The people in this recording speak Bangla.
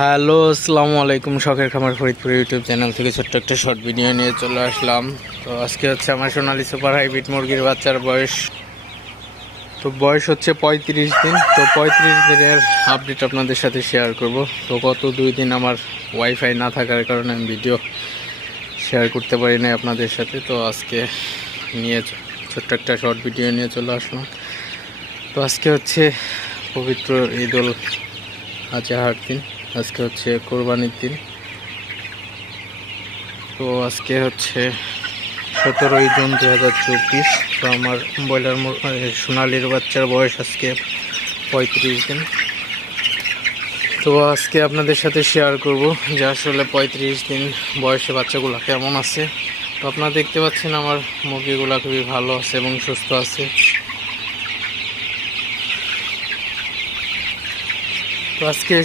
হ্যালো, আসসালামু আলাইকুম। শখের খামার ফরিদপুর ইউটিউব চ্যানেল থেকে ছোট্ট একটা শর্ট ভিডিও নিয়ে চলে আসলাম। তো আজকে হচ্ছে আমার সোনালী সুপার হাইব্রিড মুরগির বাচ্চার বয়স হচ্ছে 35 দিন। তো 35 দিনের আপডেট আপনাদের সাথে শেয়ার করব। তো গত 2 দিন আমার ওয়াইফাই না থাকার কারণে আমি ভিডিও শেয়ার করতে পারি না আপনাদের সাথে। তো আজকে নিয়ে ছোট্ট একটা শর্ট ভিডিও নিয়ে চলে আসলাম। তো আজকে হচ্ছে পবিত্র ঈদ উল আজহার দিন, আজকে হচ্ছে কোরবানির দিন। তো আজকে হচ্ছে 17ই জুন 2024। তো আমার ব্রয়লার সোনালির বাচ্চার বয়স আজকে 35 দিন। তো আজকে আপনাদের সাথে শেয়ার করব যে আসলে 35 দিন বয়সে বাচ্চাগুলো কেমন আছে। তো আপনারা দেখতে পাচ্ছেন আমার মুরগিগুলো খুবই ভালো আছে এবং সুস্থ আছে। তো আজকে